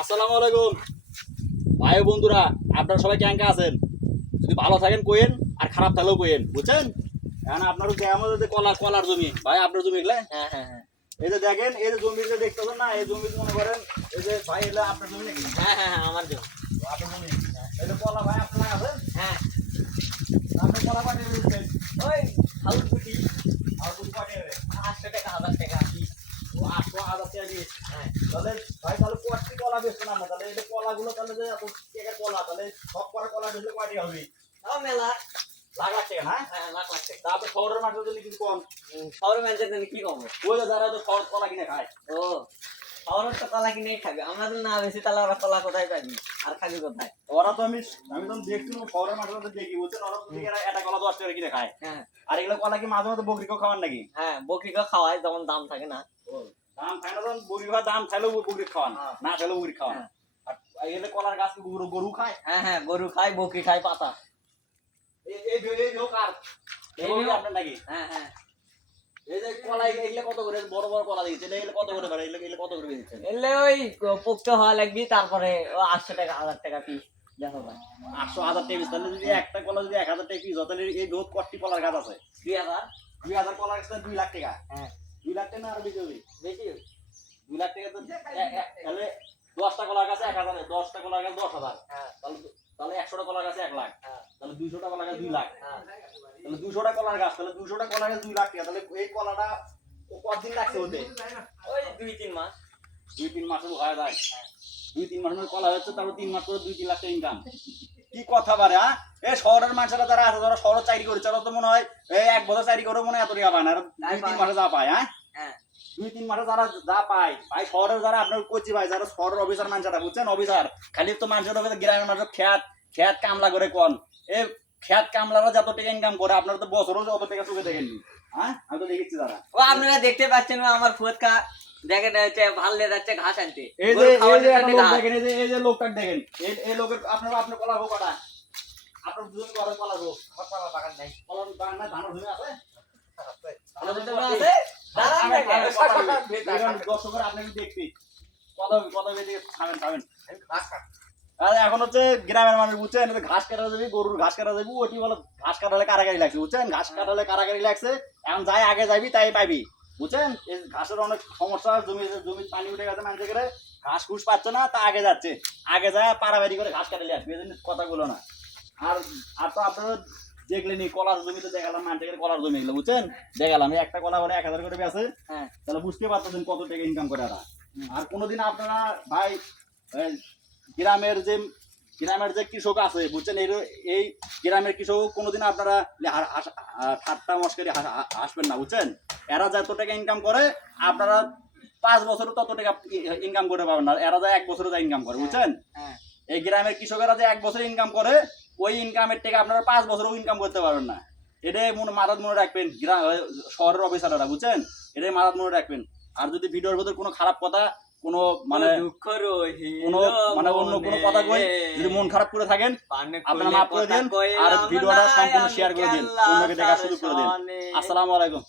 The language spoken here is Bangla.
আসসালামু আলাইকুম ভাই বন্ধুরা, আপনারা সবাই কেমন আছেন? যদি ভালো থাকেন কোয়েন, আর খারাপ থাকলেও কোয়েন, বুঝছেন? এখন আপনার আমাদের কলার জমি ভাই, আপনার জমি এগুলা। হ্যাঁ হ্যাঁ হ্যাঁ এই যে দেখেন, এই যে জমি যে দেখতেছেন না, এই জমি মনে করেন এই যে ভাই এগুলা আপনার জমি নাকি? হ্যাঁ হ্যাঁ হ্যাঁ আমার জন্য। আপনার জমি। এই যে কলা ভাই আপনার আছে, হ্যাঁ আপনি কলা পাঠিয়ে দিচ্ছেন ওই হাউস বুটি আর দুধ পাঠিয়ে দেবেন 800 টাকা 1000 টাকা পিস। ও 800 টাকা দিয়ে। হ্যাঁ তাহলে ভাই তাহলে কয়টি কলা বেচছেন আমরা? তাহলে এই যে কলাগুলো তাহলে যে এত টাকার কলা, তাহলে সব করা কলা বেচলে কয়টি হবে? তাও মেলা। লাখ লাখ টাকা না? হ্যাঁ লাখ লাখ টাকা। তারপরে শহরের মাঠে যদি কিছু কম, শহরের ম্যানেজার তুমি কি কমো? ওই যে যারা তো শহর কলা কিনে খায়। ও শহরের তো কলা কিনেই খাবে, আমরা তো না বেশি, তাহলে ওরা কলা কোথায় পাবি আর খাবি কোথায়? ওরা তো আমি তো দেখছি শহরের মাঠে তো দেখি, বুঝছেন? ওরা তো দেখি একটা কলা 10 টাকা কিনে খায়। হ্যাঁ আর এগুলো কলা কি মাঝে মাঝে বকরিকেও খাওয়ান নাকি? হ্যাঁ বকরিকে খাওয়ায় যখন দাম থাকে না। দাম খায় না, যখন বকরি খাওয়া দাম খাইলেও বকরি খাওয়ান, হ্যাঁ। না খাইলেও বকরি খাওয়ান। হ্যাঁ। আর এগুলো কলার গাছ কি গরু খায়? হ্যাঁ হ্যাঁ গরু খায়, বকরি খায় পাতা। এই হোক আর এই হোক আপনার নাকি? হ্যাঁ হ্যাঁ এই যে কলা এগুলো কত করে, বড় বড় কলা দিচ্ছে, এগুলো কত করে ভাড়া? এগুলো কত করে দিচ্ছেন? এলে ওই পোক্ত হওয়া লাগবি, তারপরে 800 টাকা 1000 টাকা পিস দেখো ভাই। 800 1000 টাকা পিস। তাহলে যদি একটা কলা যদি 1000 টাকা পিস হয়, তাহলে এই রোদ কটি কলার গাছ আছে? 2000। 2000 কলার গাছ 2 লাখ টাকা। হ্যাঁ 2 লাখ টাকা না আরো বেশি হবে? বেশি। 2 লাখ টাকা তো তাহলে 10টা কলার গাছে 1000, 10টা কলার গাছে 10,000, হ্যাঁ তাহলে 100টা কলার গাছে 1 লাখ, হ্যাঁ তাহলে 200টা কলার গাছে 2 লাখ, হ্যাঁ তাহলে 200টা কলার গাছ, তাহলে 200টা কলার গাছে 2 লাখ টাকা। তাহলে এই কলাটা কতদিন লাগছে হতে? ওই 2-3 মাস। 2-3 মাসের হয়ে যায়। 2-3 মাসের মধ্যে কলা হচ্ছে, তারপর 3 মাস করে 2-3 লাখ টাকা ইনকাম। কি কথা বারে, হ্যাঁ? এই শহরের মানুষেরা যারা আছে, যারা শহরে চাকরি করে, তারা তো মনে হয় এই 1 বছর চাকরি করে মনে হয় এত টাকা পায় না, আর 2-3 মাসে যা পায়, হ্যাঁ? হ্যাঁ 2-3 মাসে যারা যা পায় ভাই, শহরের যারা আপনার কচি ভাই, যারা শহরের অফিসার মানুষরা, বুঝছেন? অফিসার খালি তো মানুষের অফিসার, গ্রামের মানুষ খেত কামলা করে কোন এই খেত কামলারা যত টাকা ইনকাম করে, আপনারা তো বছরও অত টাকা চোখে দেখেননি, হ্যাঁ? আমি তো দেখেছি যারা। ও আপনারা দেখতে পাচ্ছেন আমার ফুটকা দেখেন হচ্ছে ভাল্লে যাচ্ছে ঘাস আনতে। এই যে গরু খাওয়ার জন্য একটা লোক ঘাস। দেখেন, এই যে লোকটা দেখেন, এই লোকের আপনার কলা হোক কটা, আপনার দুজন করে কলা হোক, আমার কলা বাগান নাই। কলা বাগান না, ধানের জমি আছে? আমাদের জন্য আছে? দাঁড়ান দেখেন। দর্শকরা আপনাকে দেখবি কথা বেঁধে খাবেন। আর এখন হচ্ছে গ্রামের মানুষ, বুঝছেন? ঘাস কাটা যাবি, গরুর ঘাস কাটা যাবি, ওটি বলো ঘাস কাটালে কারাগারি লাগছে, বুঝছেন? ঘাস কাটালে কারাগারি লাগছে। এখন যাই আগে যাবি তাই পাইবি, বুঝছেন? এই ঘাসের অনেক সমস্যা, জমি পানি উঠে গেছে, মানুষ করে ঘাস ঘুষ পাচ্ছে না, তা আগে যাচ্ছে, আগে যায় পাড়াবাড়ি করে ঘাস কাটালে আসবে, এই জন্য কথাগুলো না। আর আর তো আপনারা দেখলেনি কলার জমিতে দেখালাম, মানুষের কলার জমি এগুলো, বুঝছেন? দেখালাম এই একটা কলা করে 1000 করে বেছে, হ্যাঁ তাহলে বুঝতে পারতেছেন কত টাকা ইনকাম করে এরা। আর কোনোদিন আপনারা ভাই এই গ্রামের যে কৃষক আছে, বুঝছেন? এই গ্রামের কৃষক কোনোদিন আপনারা ঠাট্টা মস্করি হাসবেন না, বুঝছেন? এরা যত টাকা ইনকাম করে, আপনারা 5 বছরে তত টাকা ইনকাম করে পাবেন না, এরা যা 1 বছরে যা ইনকাম করে, বুঝছেন? হ্যাঁ এই গ্রামের কৃষকেরা যে 1 বছরে ইনকাম করে, ওই ইনকামের টাকা আপনারা 5 বছরেও ইনকাম করতে পারবেন না। এটাই মাথায় মনে রাখবেন শহরের অফিসাররা, বুঝছেন? এটাই মাথায় মনে রাখবেন। আর যদি ভিডিওর ভিতরে কোনো খারাপ কথা, কোনো মানে দুঃখ রহিল কোনো মানে অন্য কোনো কথা কই, যদি মন খারাপ করে থাকেন, আপনারা মাফ করে দিন, আর ভিডিওটা সম্পূর্ণ শেয়ার করে দিন, অন্যকে দেখার সুযোগ করে দিন। আসসালামু আলাইকুম।